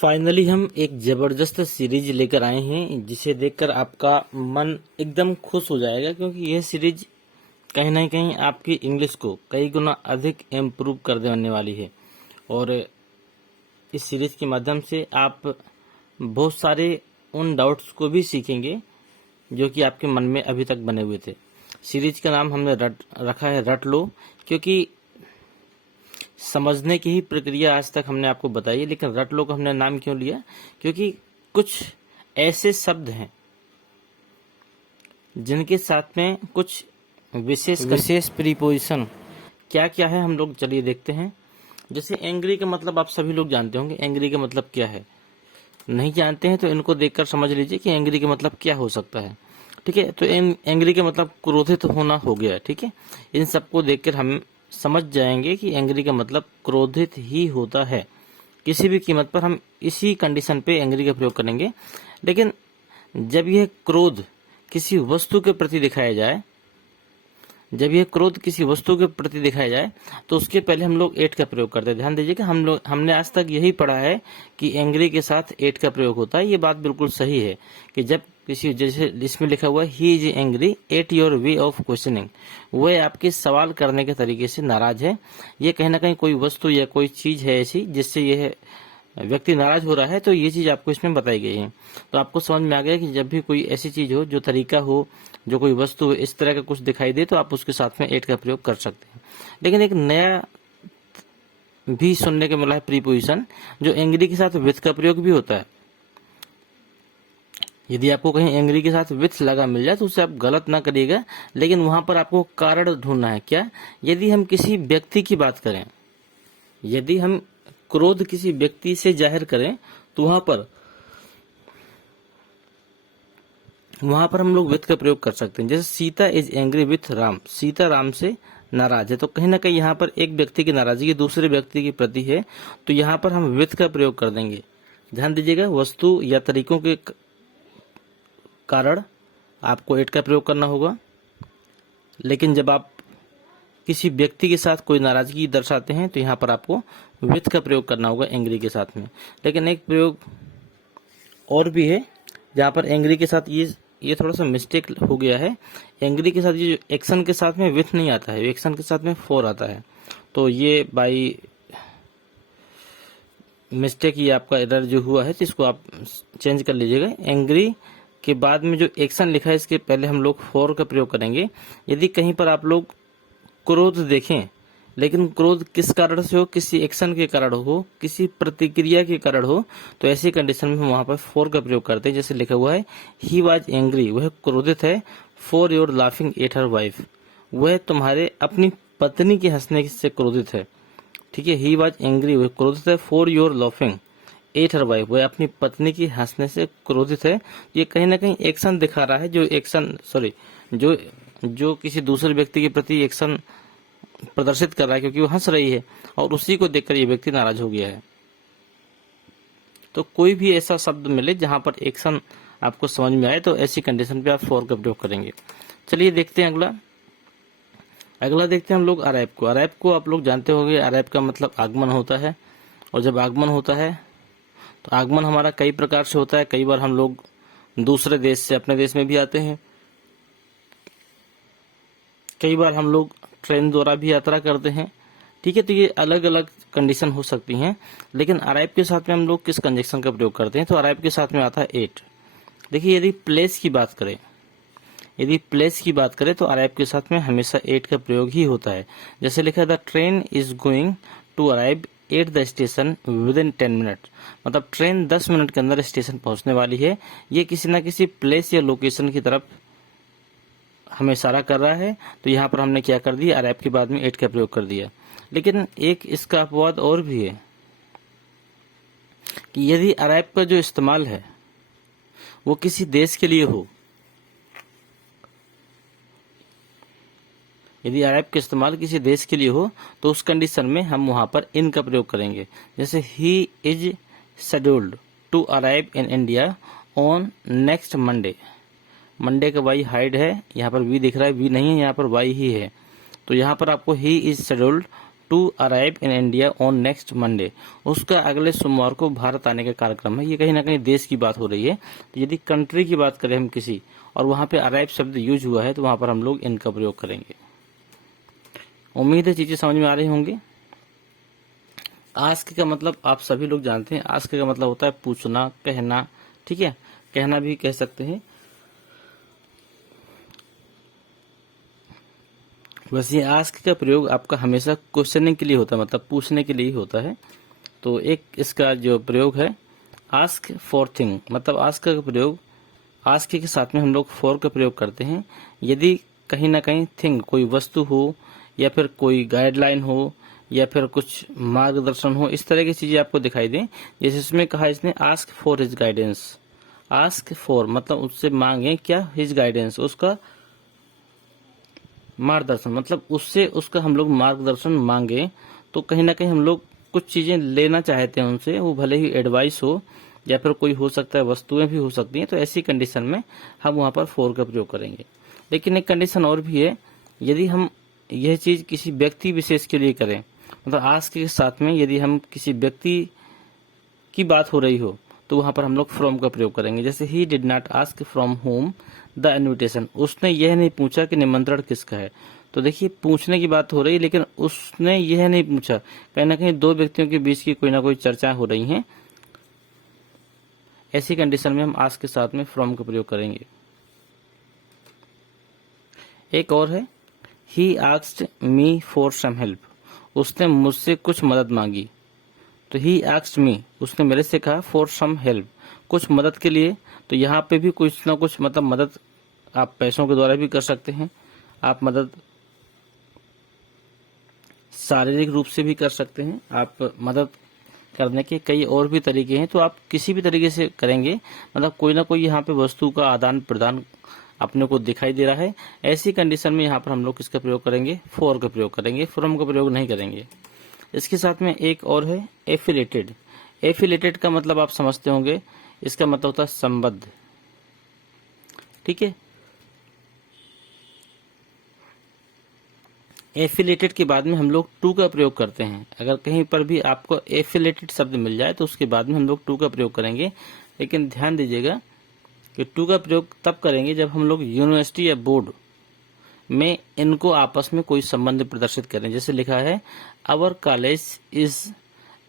Finally हम एक जबरदस्त सीरीज लेकर आए हैं जिसे देखकर आपका मन एकदम खुश हो जाएगा, क्योंकि यह सीरीज कहीं ना कहीं आपकी इंग्लिश को कई गुना अधिक इम्प्रूव कर देने वाली है। और इस सीरीज के माध्यम से आप बहुत सारे उन डाउट्स को भी सीखेंगे जो कि आपके मन में अभी तक बने हुए थे। सीरीज का नाम हमने रखा है रट लो, क्योंकि समझने की ही प्रक्रिया आज तक हमने आपको बताई है, लेकिन रट लो का हमने नाम क्यों लिया? क्योंकि कुछ ऐसे शब्द हैं जिनके साथ में कुछ विशेष प्रीपोजिशन क्या क्या है, हम लोग चलिए देखते हैं। जैसे एंग्री का मतलब आप सभी लोग जानते होंगे। एंग्री का मतलब क्या है? नहीं जानते हैं तो इनको देखकर समझ लीजिए कि एंग्री का मतलब क्या हो सकता है। ठीक है, तो एंग्री का मतलब क्रोधित होना हो गया। ठीक है, इन सबको देखकर हम समझ जाएंगे कि एंग्री का मतलब क्रोधित ही होता है। किसी भी कीमत पर हम इसी कंडीशन पे एंग्री का प्रयोग करेंगे। लेकिन जब यह क्रोध किसी वस्तु के प्रति दिखाया जाए, तो उसके पहले हम लोग एट का प्रयोग करते हैं। ध्यान दीजिएगा, हमने आज तक यही पढ़ा है कि एंग्री के साथ एट का प्रयोग होता है। ये बात बिल्कुल सही है कि जब किसी, जैसे इसमें लिखा हुआ है he is angry at your way of questioning, वह आपके सवाल करने के तरीके से नाराज है। ये कहीं ना कहीं कोई वस्तु या कोई चीज है ऐसी जिससे यह व्यक्ति नाराज हो रहा है, तो ये चीज आपको इसमें बताई गई है। तो आपको समझ में आ गया कि जब भी कोई ऐसी चीज हो, जो तरीका हो, जो कोई वस्तु हो, इस तरह का कुछ दिखाई दे, तो आप उसके साथ में एट का प्रयोग कर सकते हैं। लेकिन एक नया भी सुनने को मिला है प्रीपोजिशन, जो एंग्री के साथ विथ का प्रयोग भी होता है। यदि आपको कहीं एंग्री के साथ विथ लगा मिल जाए तो उससे आप गलत ना करिएगा, लेकिन वहां पर आपको कारण ढूंढना है। क्या? यदि हम किसी व्यक्ति की बात करें, यदि हम क्रोध किसी व्यक्ति से जाहिर करें, तो वहां पर हम लोग विथ का प्रयोग कर सकते हैं। जैसे Sita is angry with Ram, Sita Ram से नाराज है, तो कहीं ना कहीं यहाँ पर एक व्यक्ति की नाराजगी दूसरे व्यक्ति के प्रति है, तो यहाँ पर हम विथ का प्रयोग कर देंगे। ध्यान दीजिएगा, वस्तु या तरीकों के कारण आपको एट का प्रयोग करना होगा, लेकिन जब आप किसी व्यक्ति के साथ कोई नाराजगी दर्शाते हैं तो यहाँ पर आपको विथ का प्रयोग करना होगा एंग्री के साथ में। लेकिन एक प्रयोग और भी है जहाँ पर एंग्री के साथ ये थोड़ा सा मिस्टेक हो गया है। एंग्री के साथ ये एक्शन के साथ में विथ नहीं आता है, एक्शन के साथ में फॉर आता है। तो ये बाई मिस्टेक ये आपका एरर जो हुआ है, तो इसको आप चेंज कर लीजिएगा। एंग्री के बाद में जो एक्शन लिखा है, इसके पहले हम लोग फॉर का प्रयोग करेंगे। यदि कहीं पर आप लोग क्रोध देखें, लेकिन क्रोध किस कारण से हो, किसी एक्शन के कारण हो, किसी प्रतिक्रिया के कारण हो, तो ऐसी कंडीशन में हम वहां पर फॉर का प्रयोग करते हैं। जैसे लिखा हुआ है ही वॉज एंग्री, वह क्रोधित है, for your laughing at her wife, वह तुम्हारे अपनी पत्नी के हंसने से क्रोधित है। ठीक है, ही वॉज एंग्री, वह क्रोधित है, for your laughing at her wife, वह अपनी पत्नी की हंसने से क्रोधित है। ये कहीं ना कहीं एक्शन दिखा रहा है, जो किसी दूसरे व्यक्ति के प्रति एक्शन प्रदर्शित कर रहा है, क्योंकि वो हंस रही है और उसी को देखकर ये व्यक्ति नाराज हो गया है। तो कोई भी ऐसा शब्द मिले जहां पर एक्शन आपको समझ में आए, तो ऐसी कंडीशन पे आप फॉर का प्रयोग करेंगे। चलिए देखते हैं अगला देखते हैं हम लोग अराइव को। अराइव को आप लोग जानते होंगे, अराइव का मतलब आगमन होता है। और जब आगमन होता है तो आगमन हमारा कई प्रकार से होता है। कई बार हम लोग दूसरे देश से अपने देश में भी आते हैं, कई बार हम लोग ट्रेन द्वारा भी यात्रा करते हैं। ठीक है, तो ये अलग अलग कंडीशन हो सकती हैं। लेकिन अराइव के साथ में हम लोग किस कंजक्शन का प्रयोग करते हैं? तो अराइव के साथ में आता है एट। देखिए, यदि प्लेस की बात करें तो अराइव के साथ में हमेशा एट का प्रयोग ही होता है। जैसे लिखा है the train is going to arrive at the station within 10 minute, मतलब ट्रेन 10 मिनट के अंदर स्टेशन पहुंचने वाली है। ये किसी न किसी प्लेस या लोकेशन की तरफ हमें इशारा कर रहा है। तो यहाँ पर हमने क्या कर दिया, अराइव के बाद में एट का प्रयोग कर दिया। लेकिन एक इसका अपवाद और भी है कि यदि अराइव का जो इस्तेमाल है वो किसी देश के लिए हो, यदि अराइव का इस्तेमाल किसी देश के लिए हो, तो उस कंडीशन में हम वहां पर इन का प्रयोग करेंगे। जैसे he is scheduled to arrive in India on next Monday, Monday का वाई हाइड है, यहाँ पर वी दिख रहा है, वी नहीं है, यहाँ पर वाई ही है। तो यहाँ पर आपको he is scheduled to arrive in India on next Monday. उसका अगले सोमवार को भारत आने का कार्यक्रम है। ये कहीं ना कहीं देश की बात हो रही है। तो यदि कंट्री की बात करें हम किसी और वहां पे अराइव शब्द यूज हुआ है तो वहां पर हम लोग इनका प्रयोग करेंगे। उम्मीद है चीजें समझ में आ रही होंगी। आस्क का मतलब आप सभी लोग जानते हैं। आस्क का मतलब होता है पूछना, कहना, ठीक है, कहना भी कह सकते हैं। वैसे आस्क का प्रयोग आपका हमेशा क्वेश्चनिंग के लिए होता है, मतलब पूछने के लिए ही होता है। तो एक इसका जो प्रयोग है आस्क फॉर थिंग, मतलब आस्क का प्रयोग आस्क के साथ में हम लोग फॉर का प्रयोग करते हैं यदि कहीं ना कहीं थिंग कोई वस्तु हो या फिर कोई गाइडलाइन हो या फिर कुछ मार्गदर्शन हो, इस तरह की चीजें आपको दिखाई दें। जैसे इसमें कहा इसने ask for his guidance. Ask for मतलब उससे मांगे क्या, हिज गाइडेंस, उसका मार्गदर्शन, मतलब उससे उसका हम लोग मार्गदर्शन मांगे। तो कहीं ना कहीं हम लोग कुछ चीजें लेना चाहते हैं उनसे, वो भले ही एडवाइस हो या फिर कोई हो सकता है वस्तुएं भी हो सकती हैं। तो ऐसी कंडीशन में हम वहां पर फॉर का प्रयोग करेंगे। लेकिन एक कंडीशन और भी है, यदि हम यह चीज किसी व्यक्ति विशेष के लिए करें, मतलब आस्क के साथ में यदि हम किसी व्यक्ति की बात हो रही हो तो वहां पर हम लोग फ्रॉम का प्रयोग करेंगे। जैसे he did not ask from home the invitation, उसने यह नहीं पूछा कि निमंत्रण किसका है। तो देखिए पूछने की बात हो रही है लेकिन उसने यह नहीं पूछा, कहीं ना कहीं दो व्यक्तियों के बीच की कोई ना कोई चर्चा हो रही है। ऐसी कंडीशन में हम आस्क के साथ में फ्रॉम का प्रयोग करेंगे। एक और है he asked me for some help, उसने मुझसे कुछ मदद मांगी। तो ही आस्क्ड मी, उसने मेरे से कहा फॉर सम हेल्प, कुछ मदद के लिए। तो यहाँ पे भी कुछ ना कुछ मतलब मदद आप पैसों के द्वारा भी कर सकते हैं, आप मदद शारीरिक रूप से भी कर सकते हैं, आप मदद करने के कई और भी तरीके हैं। तो आप किसी भी तरीके से करेंगे, मतलब कोई ना कोई यहाँ पे वस्तु का आदान प्रदान अपने को दिखाई दे रहा है। ऐसी कंडीशन में यहाँ पर हम लोग किसका प्रयोग करेंगे, फॉर का प्रयोग करेंगे, फ्रॉम का प्रयोग नहीं करेंगे। इसके साथ में एक और है एफिलेटेड। एफिलेटेड का मतलब आप समझते होंगे, इसका मतलब होता है संबद्ध, ठीक है। एफिलेटेड के बाद में हम लोग टू का प्रयोग करते हैं। अगर कहीं पर भी आपको एफिलेटेड शब्द मिल जाए तो उसके बाद में हम लोग टू का प्रयोग करेंगे। लेकिन ध्यान दीजिएगा कि टू का प्रयोग तब करेंगे जब हम लोग यूनिवर्सिटी या बोर्ड में इनको आपस में कोई संबंध प्रदर्शित करें। जैसे लिखा है our college is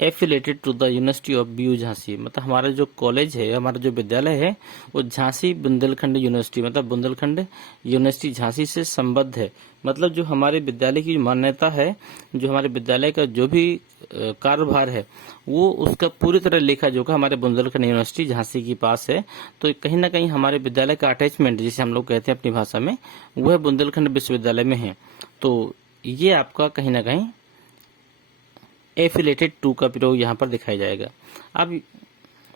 affiliated to the university of BU Jhansi, मतलब हमारा जो कॉलेज है, हमारा जो विद्यालय है वो झांसी बुंदेलखंड यूनिवर्सिटी, मतलब बुंदेलखंड यूनिवर्सिटी झांसी से संबद्ध है। मतलब जो हमारे विद्यालय की मान्यता है, जो हमारे विद्यालय का जो भी कार्यभार है वो उसका पूरी तरह लेखा जोखा हमारे बुंदेलखंड यूनिवर्सिटी झांसी के पास है। तो कहीं ना कहीं हमारे विद्यालय का अटैचमेंट जिसे हम लोग कहते हैं अपनी भाषा में, वह बुंदेलखंड विश्वविद्यालय में है। तो ये आपका कहीं ना कहीं एफिलेटेड टू का प्रयोग यहाँ पर दिखाया जाएगा। अब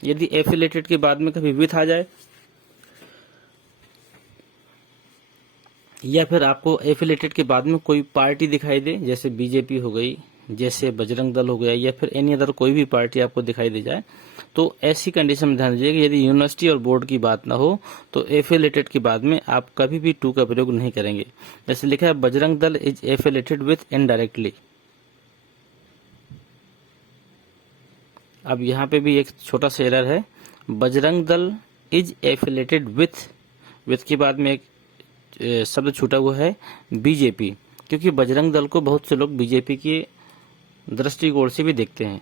यदि एफिलेटेड के बाद में कभी विथ आ जाए या फिर आपको एफिलेटेड के बाद में कोई पार्टी दिखाई दे, जैसे बीजेपी हो गई, जैसे बजरंग दल हो गया, या फिर एनी अदर कोई भी पार्टी आपको दिखाई दे जाए, तो ऐसी कंडीशन में ध्यान दीजिएगा यदि यूनिवर्सिटी और बोर्ड की बात ना हो तो एफिलेटेड के बाद में आप कभी भी टू का प्रयोग नहीं करेंगे। जैसे लिखा है Bajrang Dal is affiliated with indirectly. अब यहाँ पे भी एक छोटा सा एरर है, Bajrang Dal is affiliated with के बाद में एक शब्द छूटा हुआ है बीजेपी, क्योंकि बजरंग दल को बहुत से लोग बीजेपी के दृष्टिकोण से भी देखते हैं।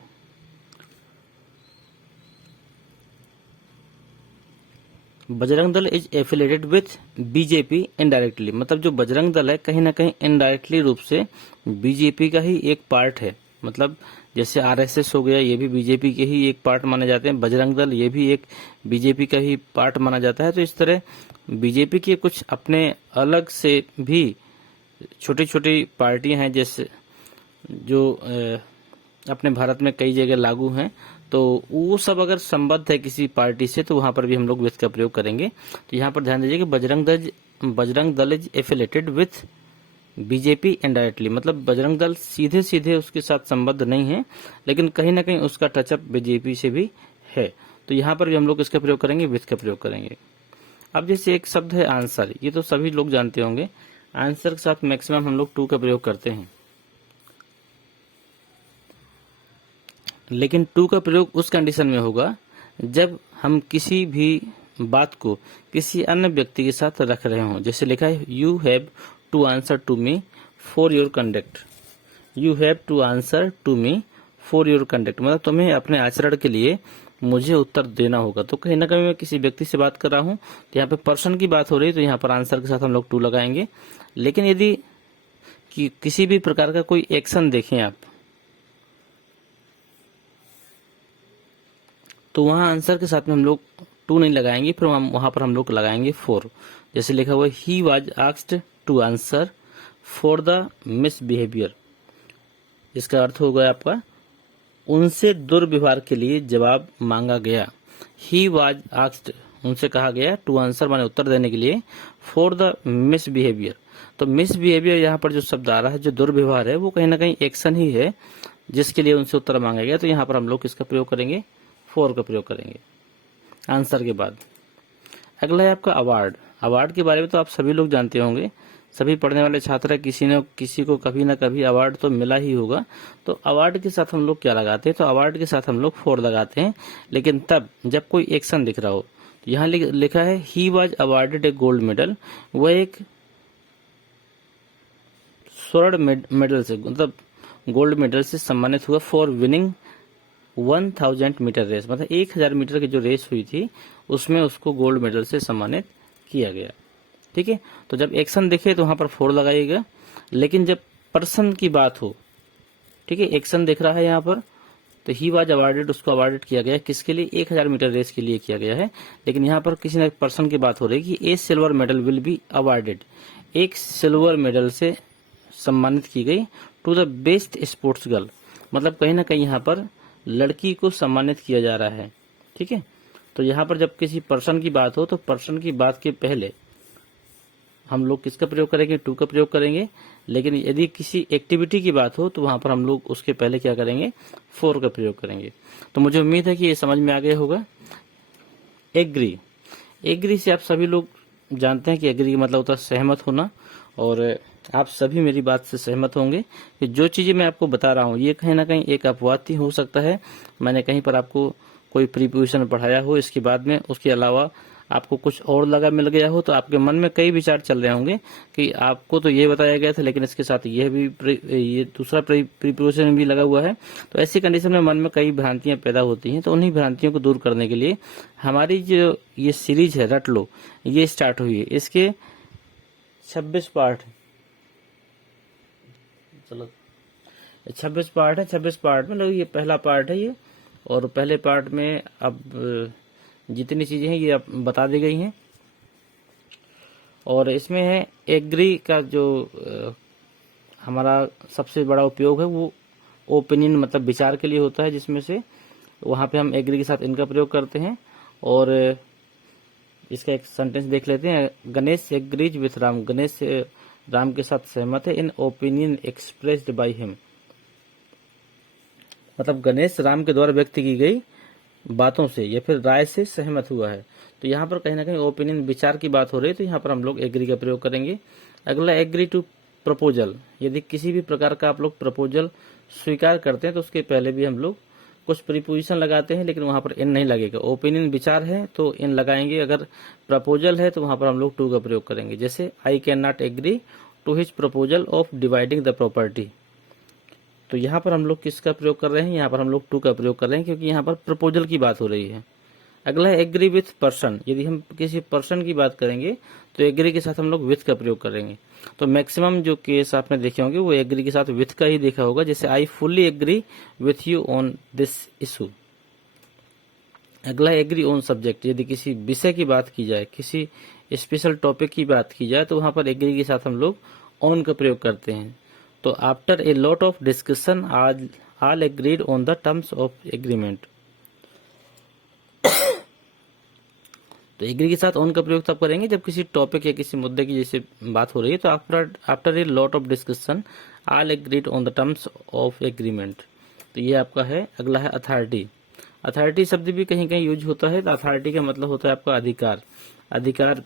Bajrang Dal is affiliated with BJP indirectly, मतलब जो बजरंग दल है कहीं ना कहीं इनडायरेक्टली रूप से बीजेपी का ही एक पार्ट है। मतलब जैसे आरएसएस हो गया, ये भी बीजेपी के ही एक पार्ट माने जाते हैं, बजरंग दल ये भी एक बीजेपी का ही पार्ट माना जाता है। तो इस तरह बीजेपी के कुछ अपने अलग से भी छोटी छोटी पार्टियां हैं, जैसे जो अपने भारत में कई जगह लागू हैं। तो वो सब अगर संबद्ध है किसी पार्टी से तो वहां पर भी हम लोग विथ का प्रयोग करेंगे। तो यहाँ पर ध्यान दीजिए कि Bajrang Dal is affiliated with BJP indirectly, मतलब बजरंग दल सीधे सीधे उसके साथ संबद्ध नहीं है, लेकिन कहीं ना कहीं उसका टचअप बीजेपी से भी है। तो यहाँ पर भी हम लोग इसका प्रयोग करेंगे, विथ का प्रयोग करेंगे। अब जैसे एक शब्द है आंसर, ये तो सभी लोग जानते होंगे। आंसर के साथ मैक्सिमम हम लोग टू का प्रयोग करते हैं। लेकिन टू का प्रयोग उस कंडीशन में होगा जब हम किसी भी बात को किसी अन्य व्यक्ति के साथ रख रहे हों। जैसे लिखा है you have to answer to me for your conduct. You have to answer to me for your conduct, मतलब तुम्हें अपने आचरण के लिए मुझे उत्तर देना होगा। तो कहीं ना कहीं मैं किसी व्यक्ति से बात कर रहा हूं, तो यहाँ पे पर्सन की बात हो रही है, तो यहाँ पर आंसर के साथ हम लोग टू लगाएंगे। लेकिन यदि किसी भी प्रकार का कोई एक्शन देखें आप, तो वहां आंसर के साथ में हम लोग टू नहीं लगाएंगे, फिर वहां पर हम लोग लगाएंगे फोर। जैसे लिखा हुआ he was asked to answer for the misbehaviour, इसका अर्थ होगा आपका उनसे दुर्व्यवहार के लिए जवाब मांगा गया। ही वाज आस्क्ड, उनसे कहा गया, टू आंसर माने उत्तर देने के लिए, फॉर द मिसबिहेवियर। तो मिसबिहेवियर यहाँ पर जो शब्द आ रहा है, जो दुर्व्यवहार है, वो कहीं ना कहीं एक्शन ही है जिसके लिए उनसे उत्तर मांगा गया। तो यहाँ पर हम लोग किसका प्रयोग करेंगे? फोर का प्रयोग करेंगे आंसर के बाद। अगला है आपका अवार्ड। अवार्ड के बारे में तो आप सभी लोग जानते होंगे, सभी पढ़ने वाले छात्र किसी न किसी को कभी ना कभी अवार्ड तो मिला ही होगा। तो अवार्ड के साथ हम लोग क्या लगाते हैं? तो अवार्ड के साथ हम लोग फोर लगाते हैं, लेकिन तब जब कोई एक्शन दिख रहा हो। तो यहाँ लिखा है he was awarded A gold medal, वह एक स्वर्ण मेडल से, मतलब गोल्ड मेडल से सम्मानित हुआ फॉर विनिंग 1000 मीटर रेस, मतलब 1000 मीटर की जो रेस हुई थी उसमें उसको गोल्ड मेडल से सम्मानित किया गया। ठीक है, तो जब एक्शन दिखे तो वहां पर फोर लगाइएगा। लेकिन जब पर्सन की बात हो, ठीक है, एक्शन दिख रहा है यहाँ पर, तो ही वाज अवार्डेड, उसको अवार्डेड किया गया, किसके लिए? 1000 मीटर रेस के लिए किया गया है। लेकिन यहाँ पर किसी न पर्सन की बात हो रही है कि a silver medal will be awarded, एक सिल्वर मेडल से सम्मानित की गई to the best sports girl, मतलब कहीं ना कहीं यहाँ पर लड़की को सम्मानित किया जा रहा है। ठीक है, तो यहाँ पर जब किसी पर्सन की बात हो, तो पर्सन की बात के पहले हम लोग किसका प्रयोग करेंगे? टू का प्रयोग करेंगे। लेकिन यदि किसी एक्टिविटी की बात हो, तो वहां पर हम लोग उसके पहले क्या करेंगे? फोर का प्रयोग करेंगे। तो मुझे उम्मीद है कि ये समझ में आ गया होगा। एग्री, एग्री से आप सभी लोग जानते हैं कि एग्री का मतलब होता है सहमत होना, और आप सभी मेरी बात से सहमत होंगे कि जो चीजें मैं आपको बता रहा हूँ ये कहीं ना कहीं एक अपवाद ही हो सकता है। मैंने कहीं पर आपको कोई प्रीपोजिशन पढ़ाया हो, इसके बाद में उसके अलावा आपको कुछ और लगा मिल गया हो, तो आपके मन में कई विचार चल रहे होंगे कि आपको तो ये बताया गया था, लेकिन इसके साथ ये दूसरा प्रीपोजिशन भी लगा हुआ है। तो ऐसी कंडीशन में मन में कई भ्रांतियां पैदा होती हैं। तो उन्हीं भ्रांतियों को दूर करने के लिए हमारी जो ये सीरीज है रट लो, ये स्टार्ट हुई है। इसके 26 पार्ट, चलो 26 पार्ट है। 26 पार्ट में ये पहला पार्ट है ये, और पहले पार्ट में अब जितनी चीजें हैं ये अब बता दी गई हैं। और इसमें है एग्री का जो हमारा सबसे बड़ा उपयोग है वो ओपिनियन, मतलब विचार के लिए होता है, जिसमें से वहां पे हम एग्री के साथ इनका प्रयोग करते हैं। और इसका एक सेंटेंस देख लेते हैं। गणेश एग्रीज विथ राम, गणेश राम के साथ सहमत है in opinion expressed by him, मतलब गणेश राम के द्वारा व्यक्त की गई बातों से या फिर राय से सहमत हुआ है। तो यहाँ पर कहीं ना कहीं ओपिनियन, विचार की बात हो रही है, तो यहाँ पर हम लोग एग्री का प्रयोग करेंगे। अगला एग्री टू प्रपोजल, यदि किसी भी प्रकार का आप लोग प्रपोजल स्वीकार करते हैं तो उसके पहले भी हम लोग कुछ प्रीपोजिशन लगाते हैं, लेकिन वहां पर इन नहीं लगेगा। ओपिनियन विचार है तो इन लगाएंगे, अगर प्रपोजल है तो वहां पर हम लोग टू का प्रयोग करेंगे। जैसे I can not agree to his proposal of dividing the property, तो यहाँ पर हम लोग किसका प्रयोग कर रहे हैं? यहाँ पर हम लोग टू का प्रयोग कर रहे हैं, क्योंकि यहाँ पर प्रपोजल की बात हो रही है। अगला है एग्री विथ पर्सन, यदि हम किसी पर्सन की बात करेंगे तो एग्री के साथ हम लोग विथ का प्रयोग करेंगे। तो मैक्सिमम जो केस आपने देखे होंगे वो एग्री के साथ विथ का ही देखा होगा। जैसे I fully agree with you on this issue. अगला एग्री ऑन सब्जेक्ट, यदि किसी विषय की बात की जाए, किसी स्पेशल टॉपिक की बात की जाए, तो वहां पर एग्री के साथ हम लोग ऑन का प्रयोग करते हैं। तो after a lot of discussion all agreed on the terms of agreement, तो एग्री के साथ ऑन का प्रयोग तब करेंगे जब किसी टॉपिक या किसी मुद्दे की जैसे बात हो रही है। तो after a lot of discussion all agreed on the terms of agreement, तो ये आपका है। अगला है अथॉरिटी। अथॉरिटी शब्द भी कहीं कहीं यूज होता है। तो अथॉरिटी का मतलब होता है आपका अधिकार। अधिकार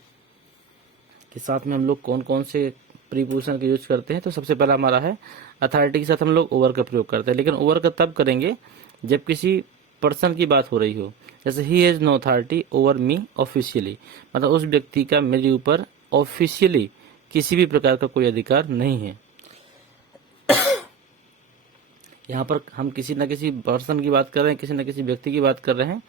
के साथ में हम लोग कौन कौन से प्रीपोजिशन का यूज करते हैं? तो सबसे पहला हमारा है अथॉरिटी के साथ हम लोग ओवर का प्रयोग करते हैं, लेकिन ओवर का तब करेंगे जब किसी पर्सन की बात हो रही हो, जैसे he has no authority over me officially, मतलब उस व्यक्ति का मेरे ऊपर ऑफिशियली किसी भी प्रकार का कोई अधिकार नहीं है। यहाँ पर हम किसी न किसी पर्सन की बात कर रहे हैं, किसी न किसी व्यक्ति की बात कर रहे हैं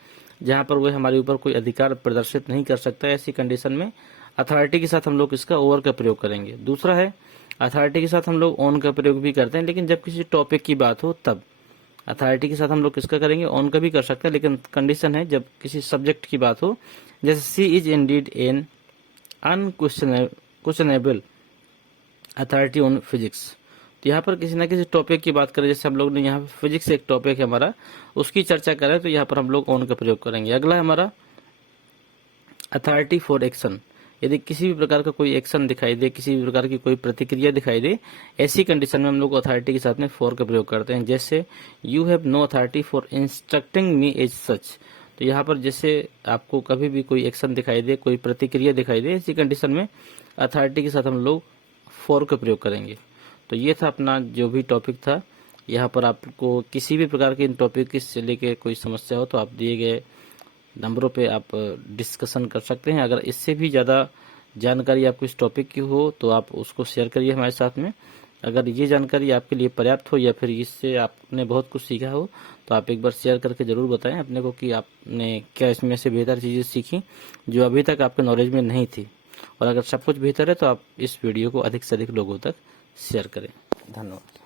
जहाँ पर वह हमारे ऊपर कोई अधिकार प्रदर्शित नहीं कर सकता है। ऐसी कंडीशन में अथॉरिटी के साथ हम लोग इसका ओवर का प्रयोग करेंगे। दूसरा है अथॉरिटी के साथ हम लोग ऑन का प्रयोग भी करते हैं, लेकिन जब किसी टॉपिक की बात हो तब। अथॉरिटी के साथ हम लोग किसका करेंगे, ऑन का भी कर सकते हैं, लेकिन कंडीशन है जब किसी सब्जेक्ट की बात हो, जैसे she is indeed an unquestionable authority on physics. तो यहाँ पर किसी न किसी टॉपिक की बात करें, जैसे हम लोग ने यहाँ फिजिक्स एक टॉपिक है हमारा, उसकी चर्चा करें तो यहाँ पर हम लोग ऑन का प्रयोग करेंगे। अगला है हमारा अथॉरिटी फॉर एक्शन। यदि किसी भी प्रकार का कोई एक्शन दिखाई दे, किसी भी प्रकार की कोई प्रतिक्रिया दिखाई दे, ऐसी कंडीशन में हम लोग अथॉरिटी के साथ में फॉर का प्रयोग करते हैं। जैसे you have no authority for instructing me as such. तो यहाँ पर जैसे आपको कभी भी कोई एक्शन दिखाई दे, कोई प्रतिक्रिया दिखाई दे, ऐसी कंडीशन में अथॉरिटी के साथ हम लोग फॉर का प्रयोग करेंगे। तो ये था अपना जो भी टॉपिक था। यहाँ पर आपको किसी भी प्रकार के इन टॉपिक से लेके कोई समस्या हो तो आप दिए गए नंबरों पे आप डिस्कशन कर सकते हैं। अगर इससे भी ज़्यादा जानकारी आपको इस टॉपिक की हो तो आप उसको शेयर करिए हमारे साथ में। अगर ये जानकारी आपके लिए पर्याप्त हो या फिर इससे आपने बहुत कुछ सीखा हो तो आप एक बार शेयर करके ज़रूर बताएं अपने को कि आपने क्या इसमें से बेहतर चीज़ें सीखी जो अभी तक आपके नॉलेज में नहीं थी। और अगर सब कुछ बेहतर है तो आप इस वीडियो को अधिक से अधिक लोगों तक शेयर करें। धन्यवाद।